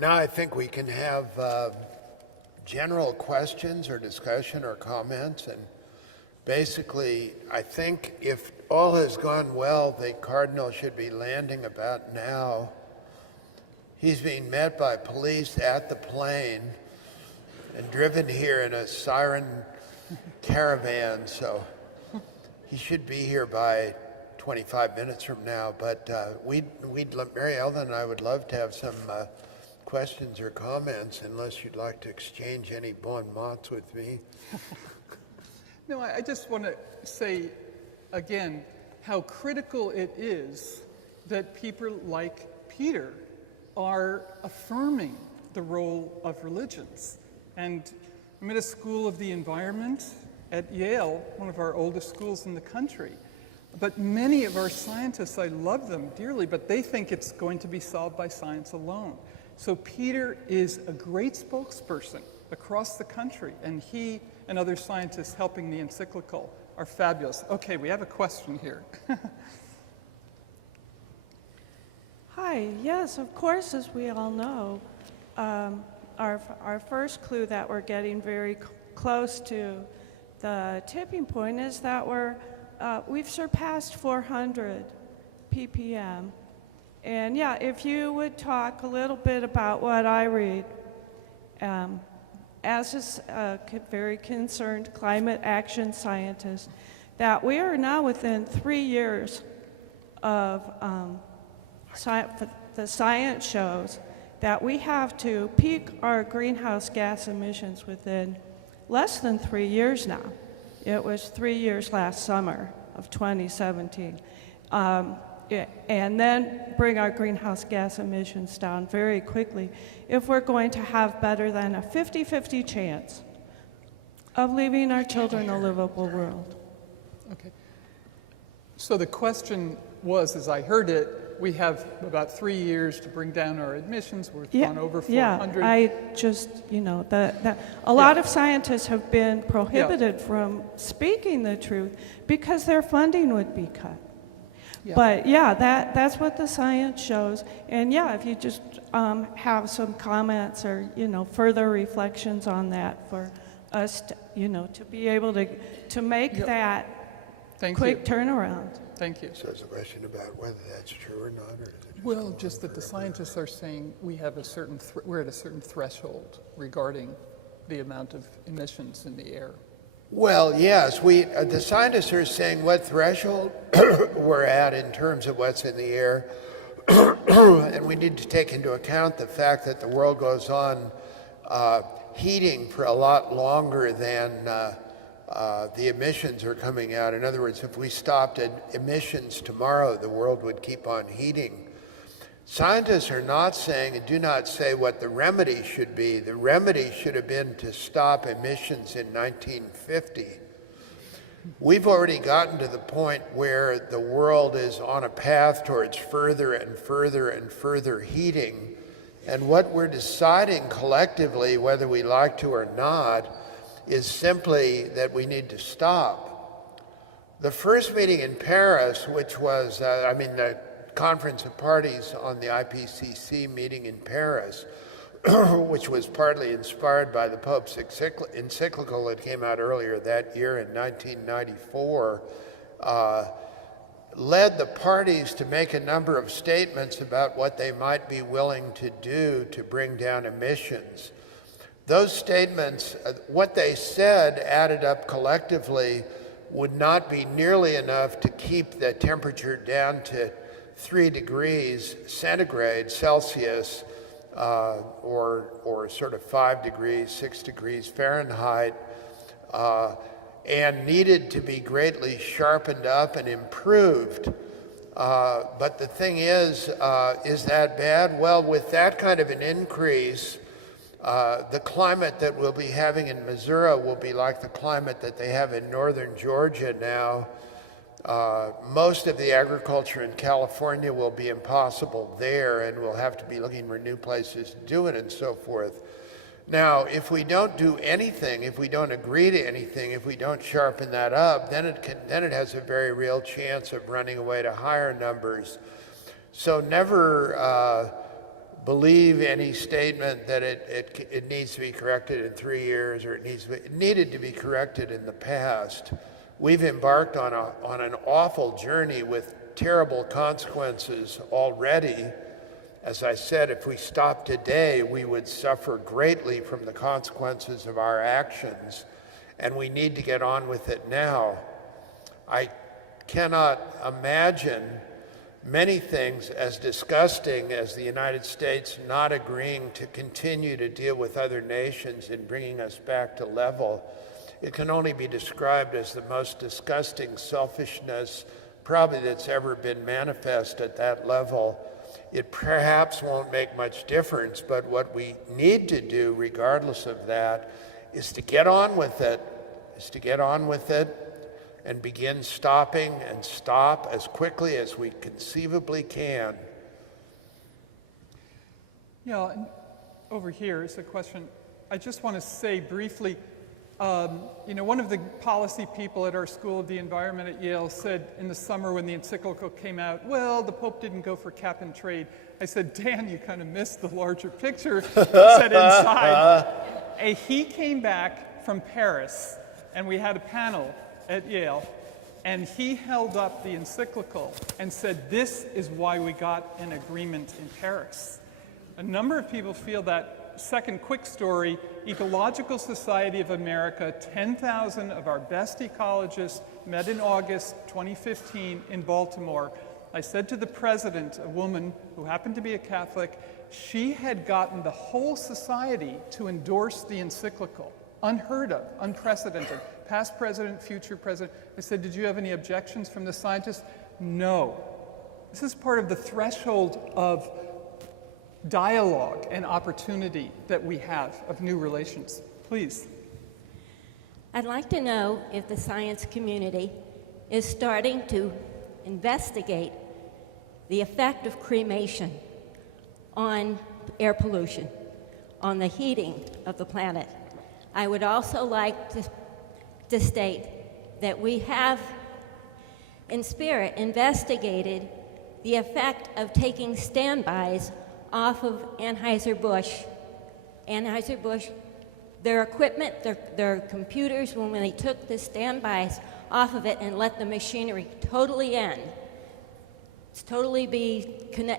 Now I think we can have general questions or discussion or comments. And basically, I think if all has gone well, the Cardinal should be landing about now. He's being met by police at the plane and driven here in a siren caravan, so he should be here by 25 minutes from now. But Mary Ellen and I would love to have some questions or comments, unless you'd like to exchange any bon mots with me. No, I just want to say again how critical it is that people like Peter are affirming the role of religions. And I'm at a school of the environment at Yale, one of our oldest schools in the country. But many of our scientists, I love them dearly, but they think it's going to be solved by science alone. So Peter is a great spokesperson across the country, and he and other scientists helping the encyclical are fabulous. Okay, we have a question here. Hi, yes, of course, as we all know, our first clue that we're getting very close to the tipping point is that we've surpassed 400 ppm. And yeah, if you would talk a little bit about what I read, as a very concerned climate action scientist, that we are now within 3 years of the science shows that we have to peak our greenhouse gas emissions within less than 3 years now. It was 3 years last summer of 2017. And then bring our greenhouse gas emissions down very quickly if we're going to have better than a 50-50 chance of leaving our children a livable world. Okay. So the question was, as I heard it, we have about 3 years to bring down our emissions. We've gone over 400. Yeah, I just, a lot of scientists have been prohibited from speaking the truth because their funding would be cut. Yeah. But yeah, that's what the science shows. And yeah, if you just have some comments or, further reflections on that for us, to be able to make that quick turnaround. Thank you. So it's a question about whether that's true or not, or is it Well, just that the scientists are saying we have we're at a certain threshold regarding the amount of emissions in the air. Well, yes, the scientists are saying what threshold we're at in terms of what's in the air, and we need to take into account the fact that the world goes on heating for a lot longer than the emissions are coming out. In other words, if we stopped at emissions tomorrow, the world would keep on heating. Scientists are not saying and do not say what the remedy should be. The remedy should have been to stop emissions in 1950. We've already gotten to the point where the world is on a path towards further and further and further heating. And what we're deciding collectively, whether we like to or not, is simply that we need to stop. The first meeting in Paris, which was, the Conference of Parties on the IPCC meeting in Paris, which was partly inspired by the Pope's encyclical that came out earlier that year in 1994, led the parties to make a number of statements about what they might be willing to do to bring down emissions. Those statements, what they said added up collectively would not be nearly enough to keep the temperature down to 3 degrees centigrade Celsius, or sort of 5 degrees, 6 degrees Fahrenheit, and needed to be greatly sharpened up and improved. But the thing is that bad? Well, with that kind of an increase, the climate that we'll be having in Missouri will be like the climate that they have in northern Georgia now. Most of the agriculture in California will be impossible there, and we'll have to be looking for new places to do it and so forth. Now, if we don't do anything, if we don't agree to anything, if we don't sharpen that up, then it has a very real chance of running away to higher numbers. So never believe any statement that it needs to be corrected in 3 years, or it needed to be corrected in the past. We've embarked on an awful journey with terrible consequences already. As I said, if we stopped today, we would suffer greatly from the consequences of our actions, and we need to get on with it now. I cannot imagine many things as disgusting as the United States not agreeing to continue to deal with other nations in bringing us back to level. It can only be described as the most disgusting selfishness probably that's ever been manifest at that level. It perhaps won't make much difference, but what we need to do regardless of that is to get on with it, and begin stopping and stop as quickly as we conceivably can. Yeah, and over here is a question. I just want to say briefly, one of the policy people at our School of the Environment at Yale said in the summer when the encyclical came out, well, the Pope didn't go for cap and trade. I said, Dan, you kind of missed the larger picture. He said inside. He came back from Paris, and we had a panel at Yale, and he held up the encyclical and said, this is why we got an agreement in Paris. A number of people feel that. Second quick story, Ecological Society of America, 10,000 of our best ecologists met in August 2015 in Baltimore. I said to the president, a woman who happened to be a Catholic, she had gotten the whole society to endorse the encyclical. Unheard of, unprecedented. Past president, future president. I said, did you have any objections from the scientists? No. This is part of the threshold of dialogue and opportunity that we have of new relations. Please. I'd like to know if the science community is starting to investigate the effect of cremation on air pollution, on the heating of the planet. I would also like to state that we have, in spirit, investigated the effect of taking standbys off of Anheuser-Busch. Their equipment, their computers, when they took the standbys off of it and let the machinery totally end, totally be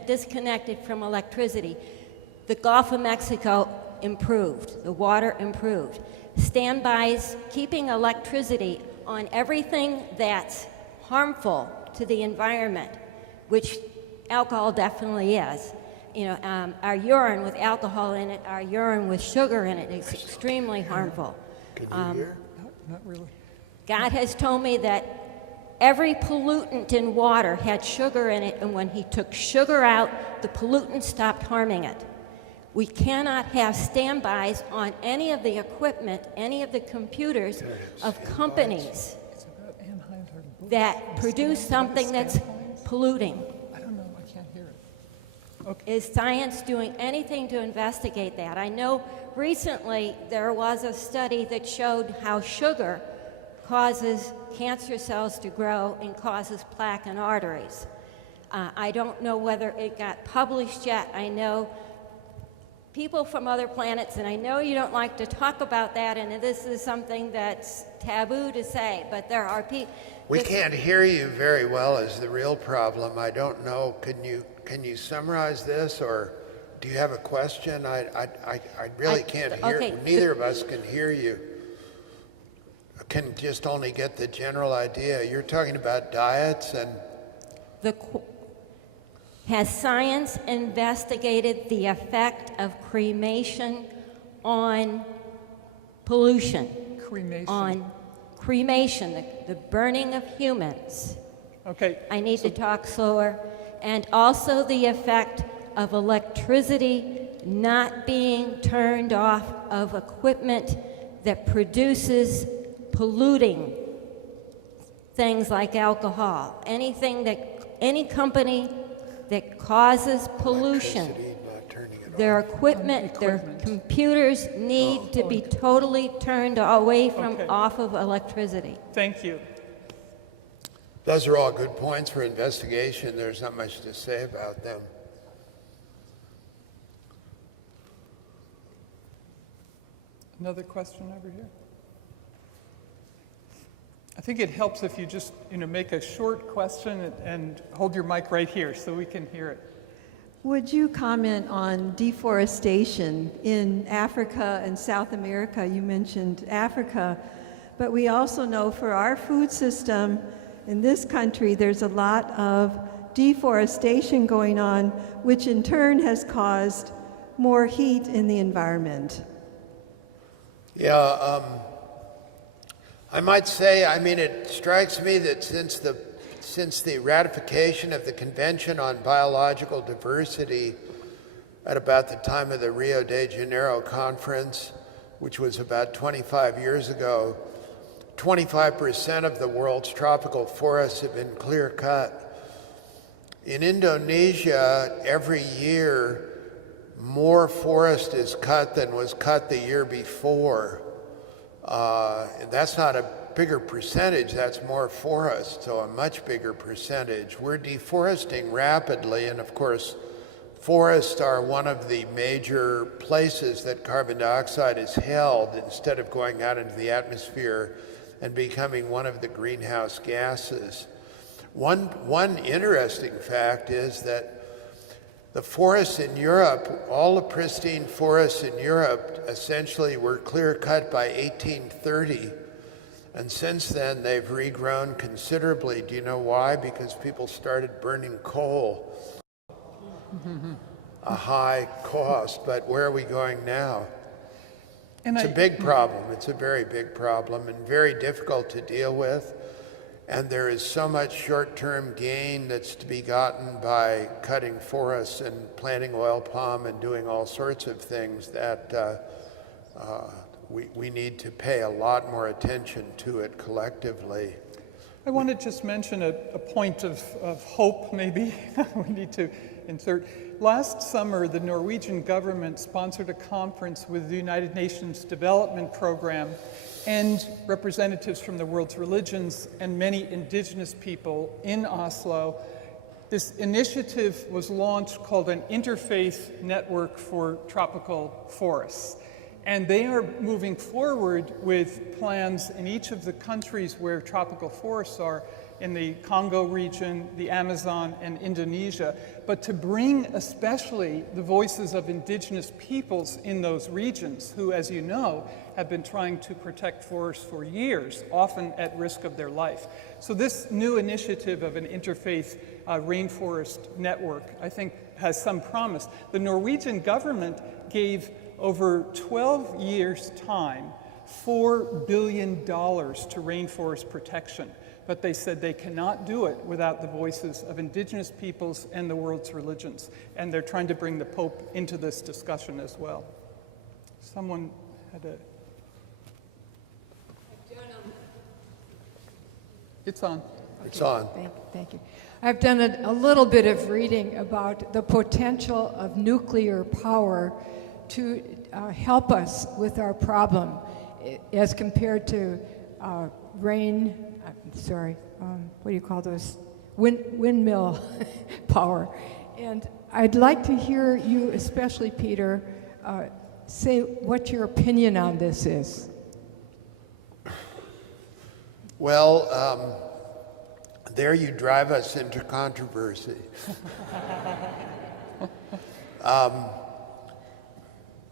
disconnected from electricity, the Gulf of Mexico improved, the water improved. Standbys, keeping electricity on everything that's harmful to the environment, which alcohol definitely is. Our urine with alcohol in it, our urine with sugar in it is extremely harmful. Can you hear? Not really. God has told me that every pollutant in water had sugar in it, and when he took sugar out, the pollutant stopped harming it. We cannot have standbys on any of the equipment, any of the computers of companies that produce something that's polluting. I don't know, I can't hear it. Okay. Is science doing anything to investigate that? I know recently there was a study that showed how sugar causes cancer cells to grow and causes plaque in arteries. I don't know whether it got published yet. I know people from other planets, and I know you don't like to talk about that, and this is something that's taboo to say, but there are people. We can't hear you very well is the real problem. I don't know. Can you summarize this, or do you have a question? I really can't hear. Okay. Neither of us can hear you. Can just only get the general idea. You're talking about diets and. Has science investigated the effect of cremation on pollution? Cremation. On cremation, the burning of humans. Okay. I need to talk slower. And also the effect of electricity not being turned off of equipment that produces polluting things like alcohol. Any company that causes pollution, their equipment, their computers need to be totally turned away from off of electricity. Thank you. Those are all good points for investigation. There's not much to say about them. Another question over here? I think it helps if you just, make a short question and hold your mic right here so we can hear it. Would you comment on deforestation in Africa and South America? You mentioned Africa, but we also know for our food system in this country, there's a lot of deforestation going on, which in turn has caused more heat in the environment. Yeah, I might say, it strikes me that since the ratification of the Convention on Biological Diversity at about the time of the Rio de Janeiro conference, which was about 25 years ago, 25% of the world's tropical forests have been clear-cut. In Indonesia, every year, more forest is cut than was cut the year before. And that's not a bigger percentage, that's more forest, so a much bigger percentage. We're deforesting rapidly, and of course, forests are one of the major places that carbon dioxide is held instead of going out into the atmosphere and becoming one of the greenhouse gases. One interesting fact is that the forests in Europe, all the pristine forests in Europe essentially were clear-cut by 1830. And since then, they've regrown considerably. Do you know why? Because people started burning coal. A high cost, but where are we going now? It's a big problem. It's a very big problem and very difficult to deal with. And there is so much short-term gain that's to be gotten by cutting forests and planting oil palm and doing all sorts of things that we need to pay a lot more attention to it collectively. I want to just mention a point of hope, maybe, we need to insert. Last summer, the Norwegian government sponsored a conference with the United Nations Development Program and representatives from the world's religions and many indigenous people in Oslo. This initiative was launched called an Interfaith Network for Tropical Forests. And they are moving forward with plans in each of the countries where tropical forests are, in the Congo region, the Amazon, and Indonesia, but to bring especially the voices of indigenous peoples in those regions who, as you know, have been trying to protect forests for years, often at risk of their life. So this new initiative of an interfaith rainforest network, I think, has some promise. The Norwegian government gave over 12 years' time $4 billion to rainforest protection. But they said they cannot do it without the voices of indigenous peoples and the world's religions. And they're trying to bring the Pope into this discussion as well. Someone had a... It's on. It's on. Thank you. I've done a little bit of reading about the potential of nuclear power to help us with our problem as compared to what do you call those? Windmill power. And I'd like to hear you, especially Peter, say what your opinion on this is. Well, there you drive us into controversy.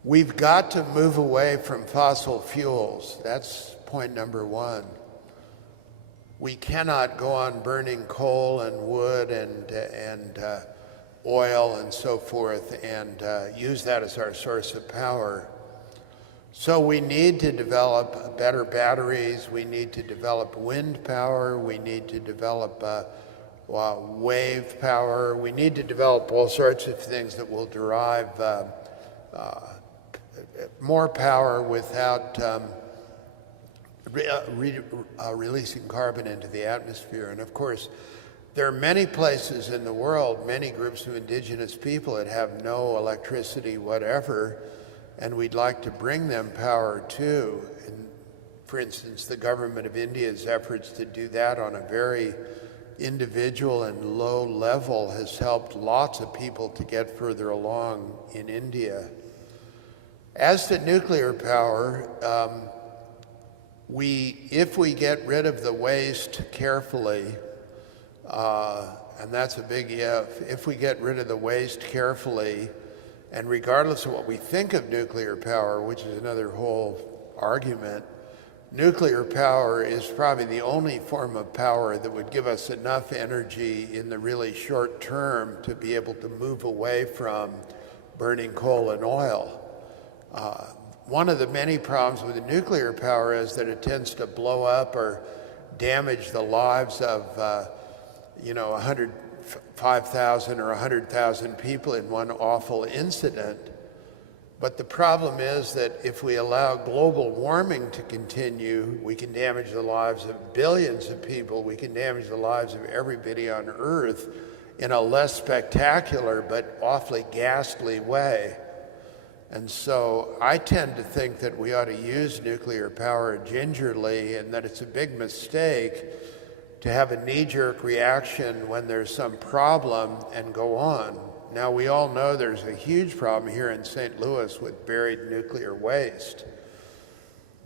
We've got to move away from fossil fuels. That's point number one. We cannot go on burning coal and wood and oil and so forth and use that as our source of power. So we need to develop better batteries, we need to develop wind power, we need to develop wave power, we need to develop all sorts of things that will derive more power without releasing carbon into the atmosphere. And of course, there are many places in the world, many groups of indigenous people that have no electricity whatever, and we'd like to bring them power too. And for instance, the government of India's efforts to do that on a very individual and low level has helped lots of people to get further along in India. As to nuclear power, if we get rid of the waste carefully, and that's a big if we get rid of the waste carefully, and regardless of what we think of nuclear power, which is another whole argument, nuclear power is probably the only form of power that would give us enough energy in the really short term to be able to move away from burning coal and oil. One of the many problems with the nuclear power is that it tends to blow up or damage the lives of 105,000 or 100,000 people in one awful incident. But the problem is that if we allow global warming to continue, we can damage the lives of billions of people. We can damage the lives of everybody on Earth in a less spectacular but awfully ghastly way. And so I tend to think that we ought to use nuclear power gingerly, and that it's a big mistake to have a knee-jerk reaction when there's some problem and go on. Now, we all know there's a huge problem here in St. Louis with buried nuclear waste.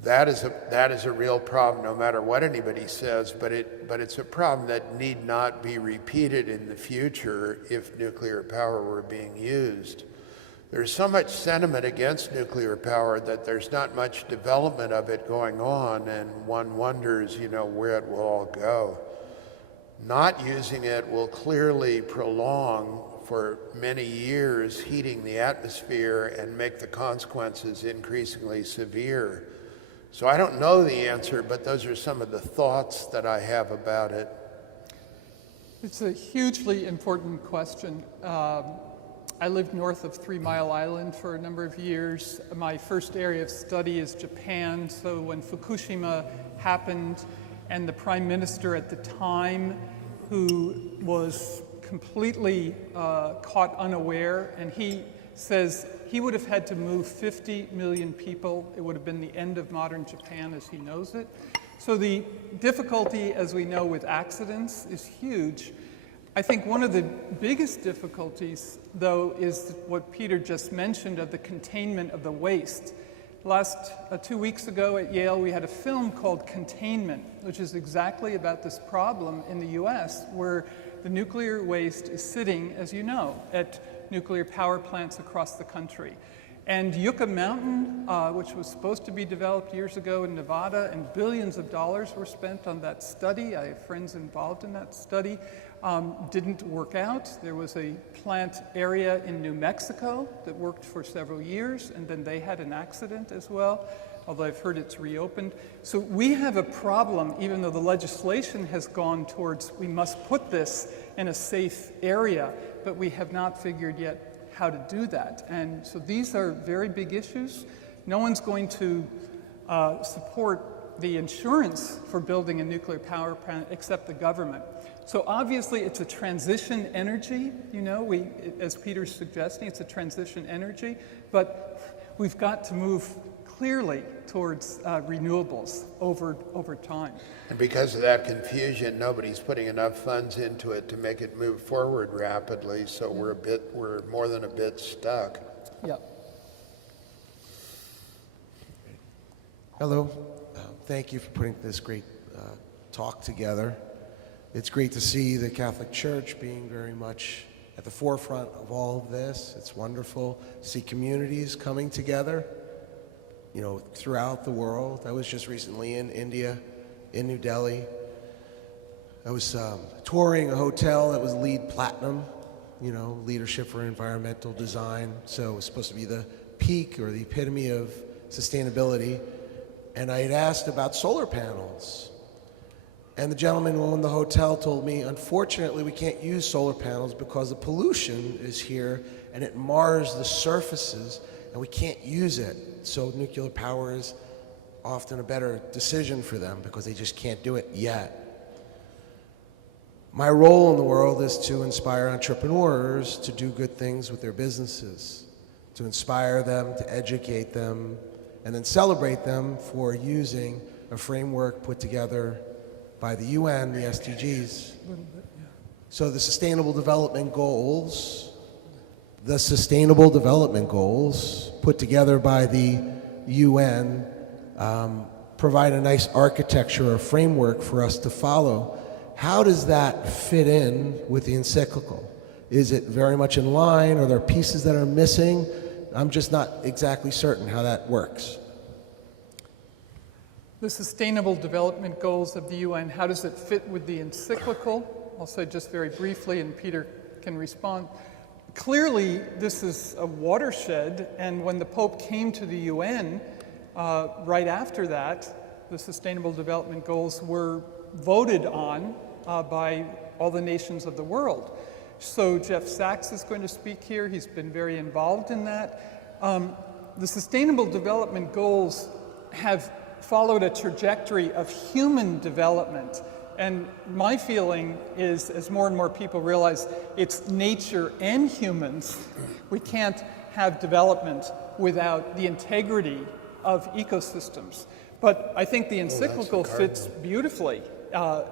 That is a real problem, no matter what anybody says, but it's a problem that need not be repeated in the future if nuclear power were being used. There's so much sentiment against nuclear power that there's not much development of it going on, and one wonders, where it will all go. Not using it will clearly prolong for many years heating the atmosphere and make the consequences increasingly severe. So I don't know the answer, but those are some of the thoughts that I have about it. It's a hugely important question. I lived north of 3 Mile Island for a number of years. My first area of study is Japan, so when Fukushima happened and the prime minister at the time, who was completely caught unaware, and he says he would have had to move 50 million people. It would have been the end of modern Japan as he knows it. So the difficulty, as we know, with accidents is huge. I think one of the biggest difficulties, though, is what Peter just mentioned of the containment of the waste. Last 2 weeks ago at Yale, we had a film called Containment, which is exactly about this problem in the US, where the nuclear waste is sitting, as you know, at nuclear power plants across the country. And Yucca Mountain, which was supposed to be developed years ago in Nevada, and billions of dollars were spent on that study. I have friends involved in that study. Didn't work out. There was a plant area in New Mexico that worked for several years, and then they had an accident as well, although I've heard it's reopened. So we have a problem, even though the legislation has gone towards we must put this in a safe area, but we have not figured yet how to do that. And so these are very big issues. No one's going to support the insurance for building a nuclear power plant except the government. So obviously it's a transition energy, as Peter's suggesting, it's a transition energy, but we've got to move clearly towards renewables over time. And because of that confusion, nobody's putting enough funds into it to make it move forward rapidly, so we're more than a bit stuck. Yeah. Hello. Thank you for putting this great talk together. It's great to see the Catholic Church being very much at the forefront of all of this. It's wonderful to see communities coming together, throughout the world. I was just recently in India, in New Delhi. I was touring a hotel that was LEED Platinum, Leadership for Environmental Design. So it was supposed to be the peak or the epitome of sustainability. And I had asked about solar panels. And the gentleman who owned the hotel told me, unfortunately, we can't use solar panels because the pollution is here and it mars the surfaces and we can't use it. So nuclear power is often a better decision for them because they just can't do it yet. My role in the world is to inspire entrepreneurs to do good things with their businesses, to inspire them, to educate them, and then celebrate them for using a framework put together by the UN, the SDGs. So the Sustainable Development Goals the Sustainable Development Goals put together by the UN provide a nice architecture or framework for us to follow. How does that fit in with the encyclical? Is it very much in line? Are there pieces that are missing? I'm just not exactly certain how that works. The Sustainable Development Goals of the UN, how does it fit with the encyclical? I'll say just very briefly, and Peter can respond. Clearly, this is a watershed, and when the Pope came to the UN, right after that, the Sustainable Development Goals were voted on by all the nations of the world. So Jeff Sachs is going to speak here. He's been very involved in that. The Sustainable Development Goals have followed a trajectory of human development. And my feeling is, as more and more people realize it's nature and humans, we can't have development without the integrity of ecosystems. But I think the encyclical fits beautifully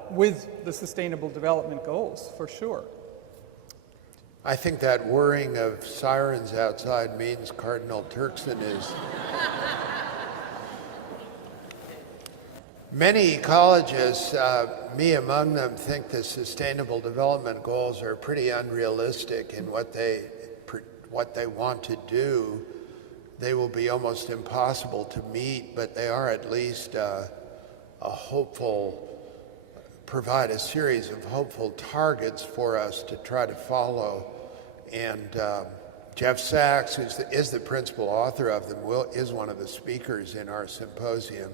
with the Sustainable Development Goals, for sure. I think that whirring of sirens outside means Cardinal Turkson is... Many ecologists, me among them, think the Sustainable Development Goals are pretty unrealistic in what they want to do. They will be almost impossible to meet, but they are at least provide a series of hopeful targets for us to try to follow. And Jeff Sachs, who is the principal author of them, is one of the speakers in our symposium.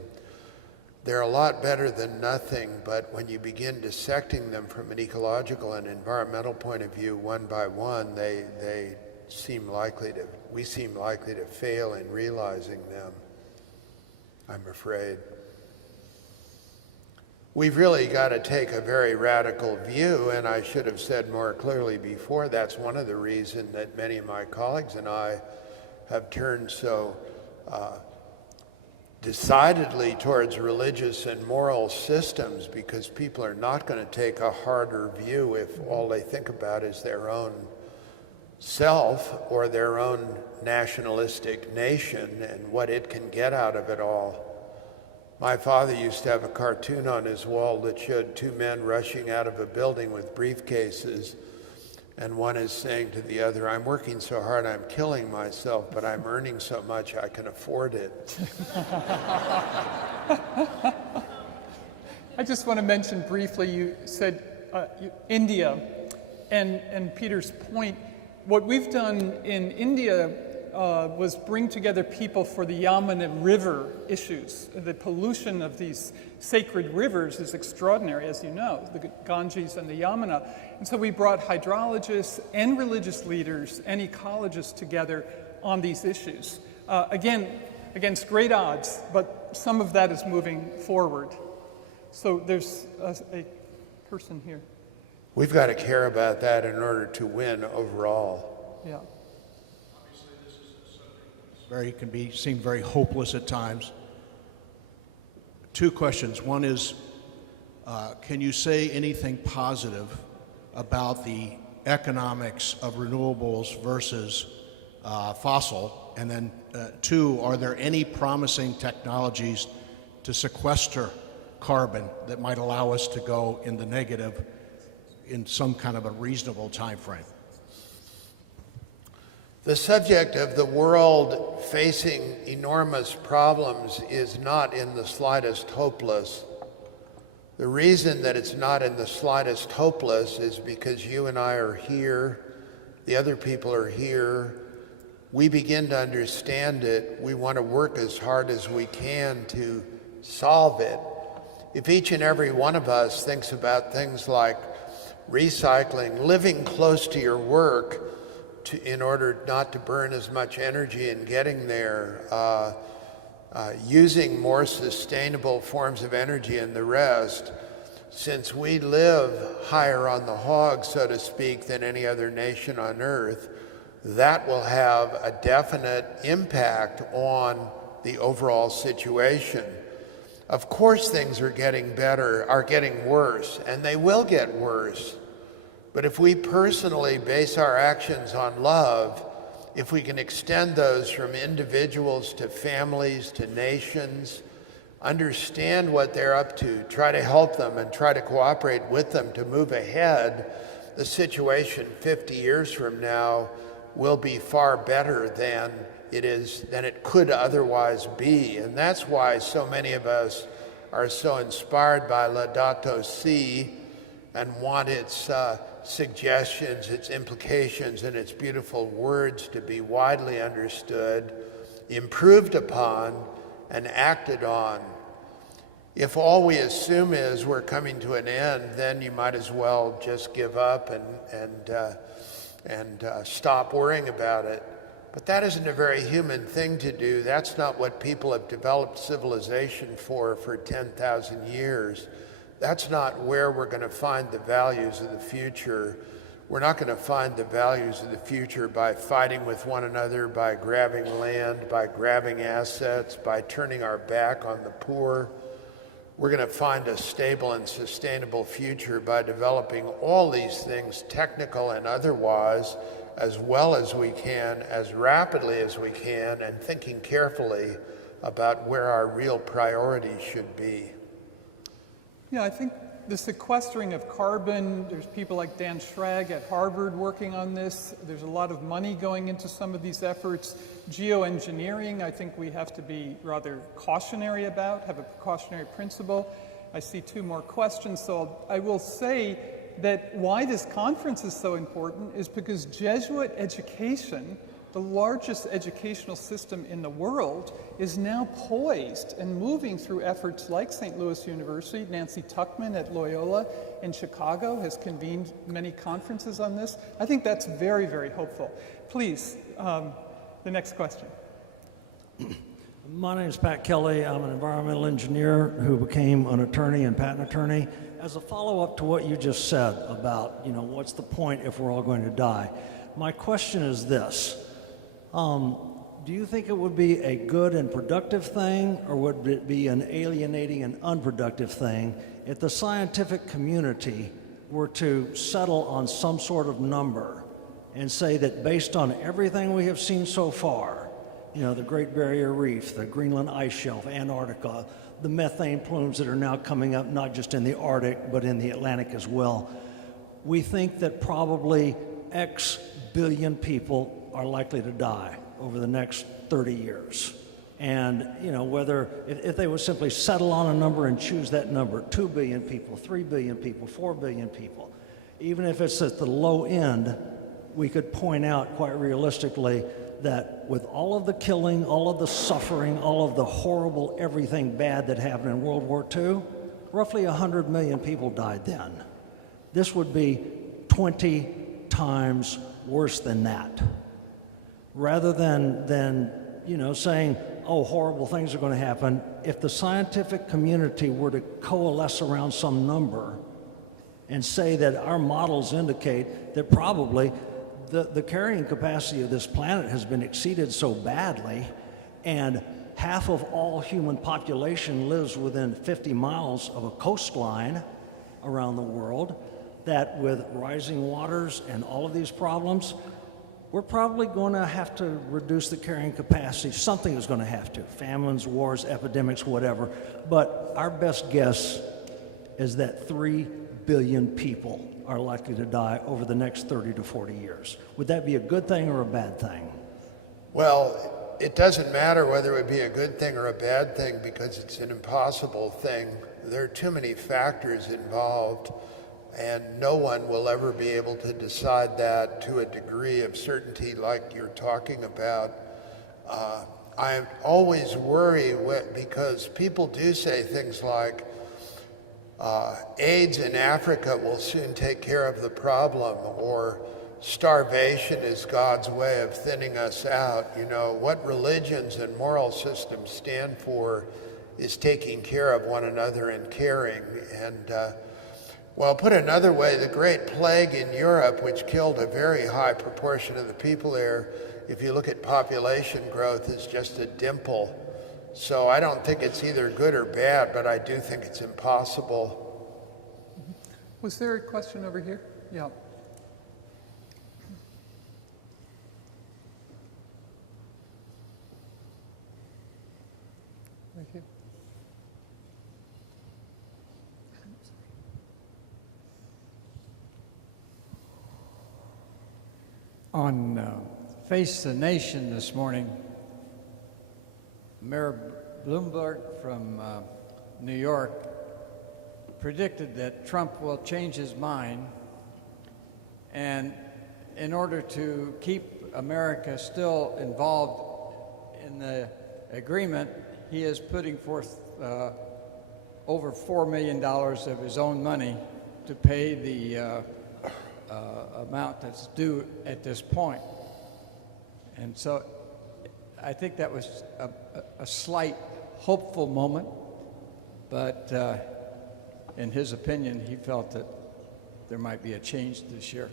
They're a lot better than nothing, but when you begin dissecting them from an ecological and environmental point of view, one by one, we seem likely to fail in realizing them, I'm afraid. We've really got to take a very radical view, and I should have said more clearly before, that's one of the reasons that many of my colleagues and I have turned so decidedly towards religious and moral systems, because people are not going to take a harder view if all they think about is their own self or their own nationalistic nation and what it can get out of it all. My father used to have a cartoon on his wall that showed two men rushing out of a building with briefcases, and one is saying to the other, "I'm working so hard I'm killing myself, but I'm earning so much I can afford it." I just want to mention briefly, you said India, and Peter's point. What we've done in India was bring together people for the Yamuna River issues. The pollution of these sacred rivers is extraordinary, as you know, the Ganges and the Yamuna. And so we brought hydrologists and religious leaders and ecologists together on these issues. Again, against great odds, but some of that is moving forward. So there's a person here. We've got to care about that in order to win overall. Yeah. Can seem very hopeless at times. Two questions. One is, can you say anything positive about the economics of renewables versus fossil? And then two, are there any promising technologies to sequester carbon that might allow us to go in the negative in some kind of a reasonable time frame? The subject of the world facing enormous problems is not in the slightest hopeless. The reason that it's not in the slightest hopeless is because you and I are here, the other people are here, we begin to understand it, we want to work as hard as we can to solve it. If each and every one of us thinks about things like recycling, living close to your work, in order not to burn as much energy in getting there, using more sustainable forms of energy and the rest, since we live higher on the hog, so to speak, than any other nation on earth, that will have a definite impact on the overall situation. Of course things are getting worse, and they will get worse. But if we personally base our actions on love, if we can extend those from individuals to families to nations, understand what they're up to, try to help them and try to cooperate with them to move ahead, the situation 50 years from now will be far better than it could otherwise be. And that's why so many of us are so inspired by Laudato Si and want its suggestions, its implications, and its beautiful words to be widely understood, improved upon, and acted on. If all we assume is we're coming to an end, then you might as well just give up and stop worrying about it. But that isn't a very human thing to do. That's not what people have developed civilization for 10,000 years. That's not where we're going to find the values of the future. We're not going to find the values of the future by fighting with one another, by grabbing land, by grabbing assets, by turning our back on the poor. We're going to find a stable and sustainable future by developing all these things, technical and otherwise, as well as we can, as rapidly as we can, and thinking carefully about where our real priorities should be. Yeah, I think the sequestering of carbon, there's people like Dan Schrag at Harvard working on this. There's a lot of money going into some of these efforts. Geoengineering, I think we have to be rather cautionary about, have a precautionary principle. I see two more questions, so I will say that why this conference is so important is because Jesuit education, the largest educational system in the world, is now poised and moving through efforts like St. Louis University. Nancy Tuckman at Loyola in Chicago has convened many conferences on this. I think that's very, very hopeful. Please, the next question. My name is Pat Kelly. I'm an environmental engineer who became an attorney and patent attorney. As a follow-up to what you just said about, what's the point if we're all going to die? My question is this. Do you think it would be a good and productive thing, or would it be an alienating and unproductive thing if the scientific community were to settle on some sort of number and say that based on everything we have seen so far, the Great Barrier Reef, the Greenland ice shelf, Antarctica, the methane plumes that are now coming up not just in the Arctic but in the Atlantic as well, we think that probably X billion people are likely to die over the next 30 years. And, whether, if they would simply settle on a number and choose that number, 2 billion people, 3 billion people, 4 billion people, even if it's at the low end, we could point out quite realistically that with all of the killing, all of the suffering, all of the horrible everything bad that happened in World War II, roughly 100 million people died then. This would be 20 times worse than that. Rather than saying, oh, horrible things are going to happen, if the scientific community were to coalesce around some number and say that our models indicate that probably the carrying capacity of this planet has been exceeded so badly, and half of all human population lives within 50 miles of a coastline around the world, that with rising waters and all of these problems, we're probably going to have to reduce the carrying capacity. Something is going to have to. Famines, wars, epidemics, whatever. But our best guess is that 3 billion people are likely to die over the next 30 to 40 years. Would that be a good thing or a bad thing? Well, it doesn't matter whether it would be a good thing or a bad thing because it's an impossible thing. There are too many factors involved, and no one will ever be able to decide that to a degree of certainty like you're talking about. I always worry because people do say things like, AIDS in Africa will soon take care of the problem, or starvation is God's way of thinning us out. What religions and moral systems stand for is taking care of one another and caring. And well, put another way, the Great Plague in Europe, which killed a very high proportion of the people there, if you look at population growth, is just a dimple. So I don't think it's either good or bad, but I do think it's impossible. Was there a question over here? Yeah. Right here. On Face the Nation this morning, Mayor Bloomberg from New York predicted that Trump will change his mind, and in order to keep America still involved in the agreement, he is putting forth over $4 million of his own money to pay the amount that's due at this point. And so I think that was a slight hopeful moment, but in his opinion, he felt that there might be a change this year.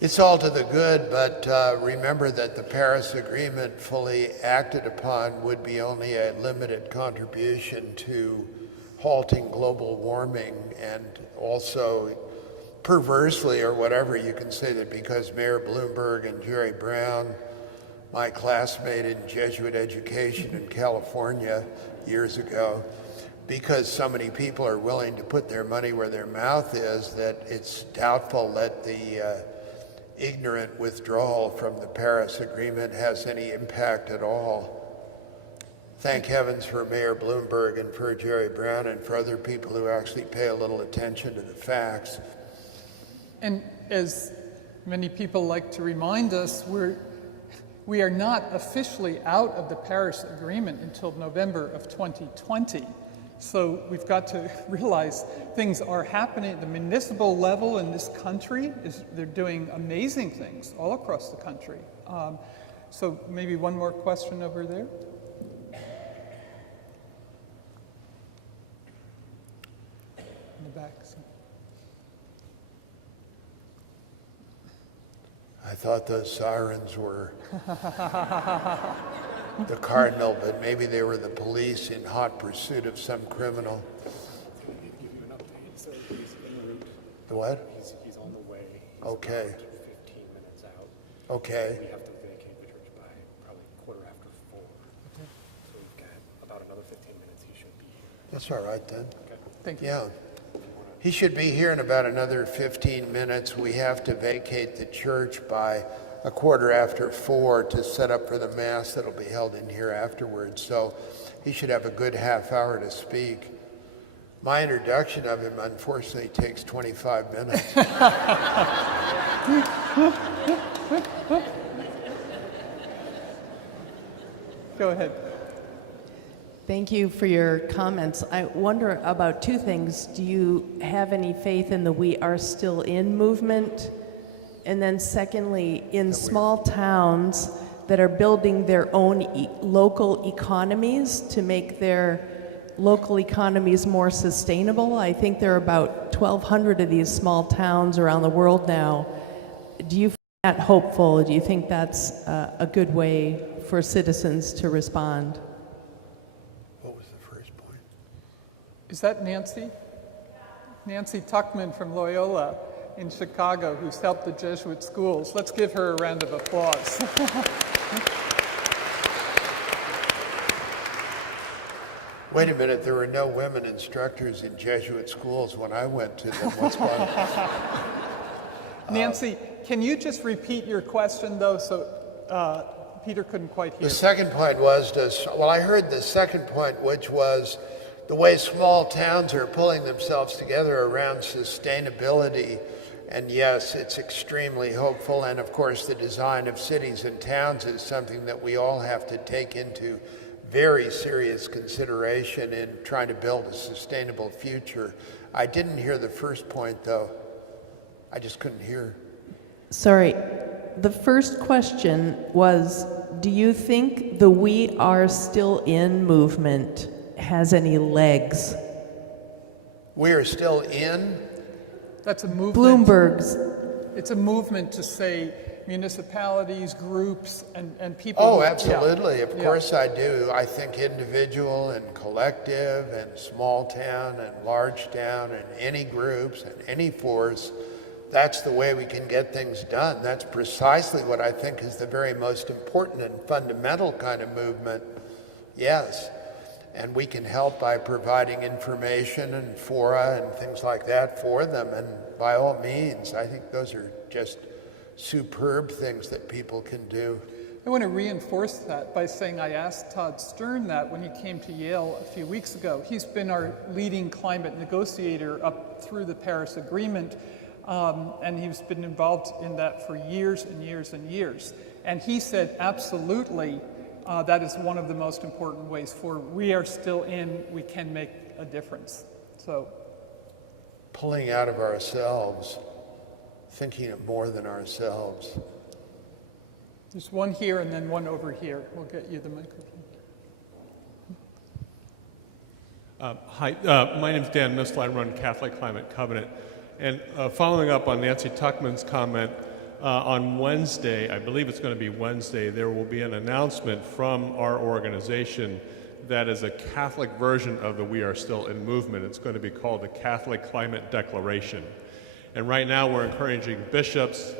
It's all to the good, but remember that the Paris Agreement fully acted upon would be only a limited contribution to halting global warming, and also perversely, or whatever, you can say that because Mayor Bloomberg and Jerry Brown, my classmate in Jesuit education in California years ago, because so many people are willing to put their money where their mouth is, that it's doubtful that the ignorant withdrawal from the Paris Agreement has any impact at all. Thank heavens for Mayor Bloomberg and for Jerry Brown and for other people who actually pay a little attention to the facts. And as many people like to remind us, we are not officially out of the Paris Agreement until November of 2020. So we've got to realize things are happening at the municipal level in this country. They're doing amazing things all across the country. So maybe one more question over there. In the back. I thought those sirens were the cardinal, but maybe they were the police in hot pursuit of some criminal. The what? He's on the way. Okay. 15 minutes out. Okay. We have to vacate the church by probably 4:15. So we've got about another 15 minutes. He should be here. That's all right then. Okay. Thank you. Yeah. He should be here in about another 15 minutes. We have to vacate the church by 4:15 to set up for the Mass that'll be held in here afterwards. So he should have a good half hour to speak. My introduction of him, unfortunately, takes 25 minutes. Go ahead. Thank you for your comments. I wonder about two things. Do you have any faith in the We Are Still In movement? And then secondly, in small towns that are building their own local economies to make their local economies more sustainable, I think there are about 1,200 of these small towns around the world now. Do you find that hopeful? Do you think that's a good way for citizens to respond? Is that Nancy? Nancy Tuckman from Loyola in Chicago, who's helped the Jesuit schools. Let's give her a round of applause. Wait a minute, there were no women instructors in Jesuit schools when I went to them. What's going on? Nancy, can you just repeat your question, though, so Peter couldn't quite hear? The second point was, I heard the second point, which was the way small towns are pulling themselves together around sustainability. And yes, it's extremely hopeful. And of course, the design of cities and towns is something that we all have to take into very serious consideration in trying to build a sustainable future. I didn't hear the first point, though. I just couldn't hear. Sorry. The first question was, do you think the We Are Still In movement has any legs? We are still in? That's a movement. Bloomberg's. It's a movement to say municipalities, groups, and people. Oh, absolutely. Yeah. Of course I do. I think individual and collective and small town and large town and any groups and any force, that's the way we can get things done. That's precisely what I think is the very most important and fundamental kind of movement. Yes. And we can help by providing information and fora and things like that for them. And by all means, I think those are just superb things that people can do. I want to reinforce that by saying I asked Todd Stern that when he came to Yale a few weeks ago. He's been our leading climate negotiator up through the Paris Agreement, and he's been involved in that for years and years and years. And he said, absolutely, that is one of the most important ways forward. We are still in, we can make a difference. So, pulling out of ourselves, thinking of more than ourselves. There's one here and then one over here. We'll get you the microphone. Hi, my name's Dan Mistel. I run Catholic Climate Covenant. And following up on Nancy Tuckman's comment, on Wednesday, I believe it's going to be Wednesday, there will be an announcement from our organization that is a Catholic version of the We Are Still in movement. It's going to be called the Catholic Climate Declaration. And right now we're encouraging bishops,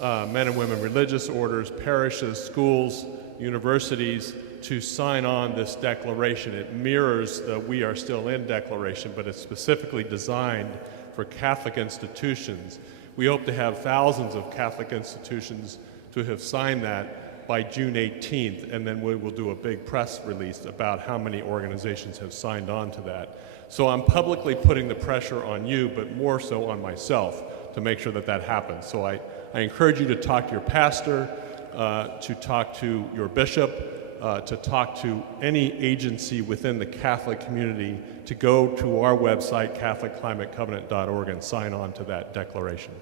men and women religious orders, parishes, schools, universities to sign on this declaration. It mirrors the We Are Still In declaration, but it's specifically designed for Catholic institutions. We hope to have thousands of Catholic institutions to have signed that by June 18th, and then we will do a big press release about how many organizations have signed on to that. So I'm publicly putting the pressure on you, but more so on myself, to make sure that that happens. So I encourage you to talk to your pastor, to talk to your bishop, to talk to any agency within the Catholic community, to go to our website, CatholicClimateCovenant.org, and sign on to that declaration.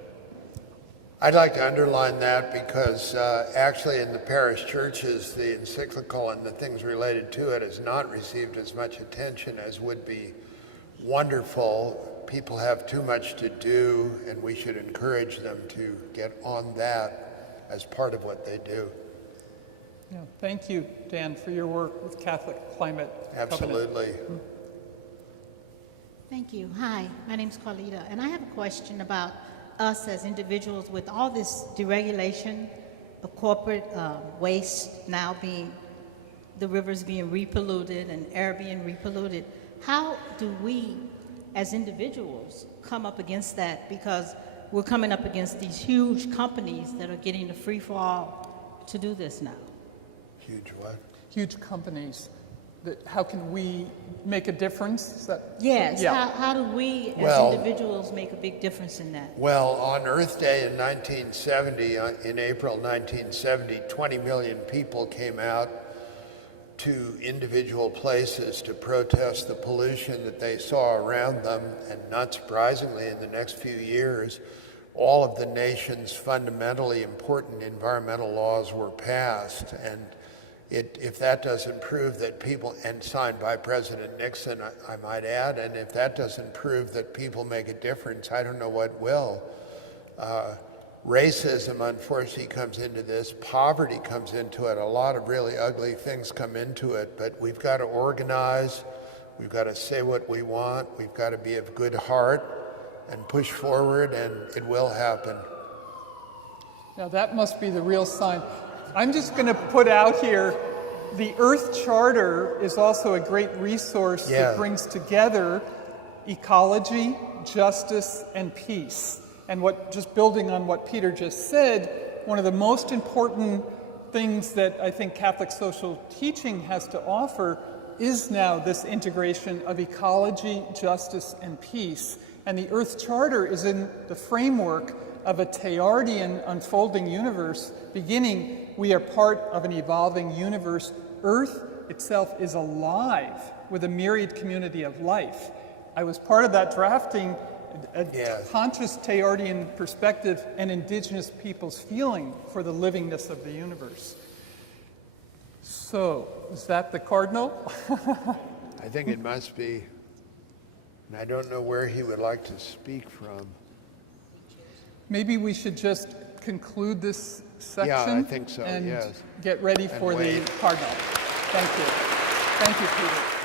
I'd like to underline that because actually in the parish churches, the encyclical and the things related to it has not received as much attention as would be wonderful. People have too much to do, and we should encourage them to get on that as part of what they do. Yeah, thank you, Dan, for your work with Catholic Climate Absolutely. Covenant. Thank you. Hi, my name's Carlita, and I have a question about us as individuals with all this deregulation of corporate waste now being, the rivers being repolluted and air being repolluted. How do we as individuals come up against that? Because we're coming up against these huge companies that are getting the free for all to do this now. Huge what? Huge companies. How can we make a difference? Is that, yes, yeah. How do we as individuals make a big difference in that? Well, on Earth Day in 1970, in April 1970, 20 million people came out to individual places to protest the pollution that they saw around them. And not surprisingly, in the next few years, all of the nation's fundamentally important environmental laws were passed. And if that doesn't prove that people, and signed by President Nixon, I might add, and if that doesn't prove that people make a difference, I don't know what will. Racism, unfortunately, comes into this. Poverty comes into it. A lot of really ugly things come into it, but we've got to organize. We've got to say what we want. We've got to be of good heart and push forward, and it will happen. Now that must be the real sign. I'm just going to put out here, the Earth Charter is also a great resource that brings together ecology, justice, and peace. And just building on what Peter just said, one of the most important things that I think Catholic social teaching has to offer is now this integration of ecology, justice, and peace. And the Earth Charter is in the framework of a Teilhardian unfolding universe. Beginning, we are part of an evolving universe. Earth itself is alive with a myriad community of life. I was part of that drafting, a conscious Teilhardian perspective and indigenous people's feeling for the livingness of the universe. So, is that the cardinal? I think it must be. And I don't know where he would like to speak from. Maybe we should just conclude this section. Yeah, I think so, and yes. get ready for the cardinal. Thank you. Thank you, Peter.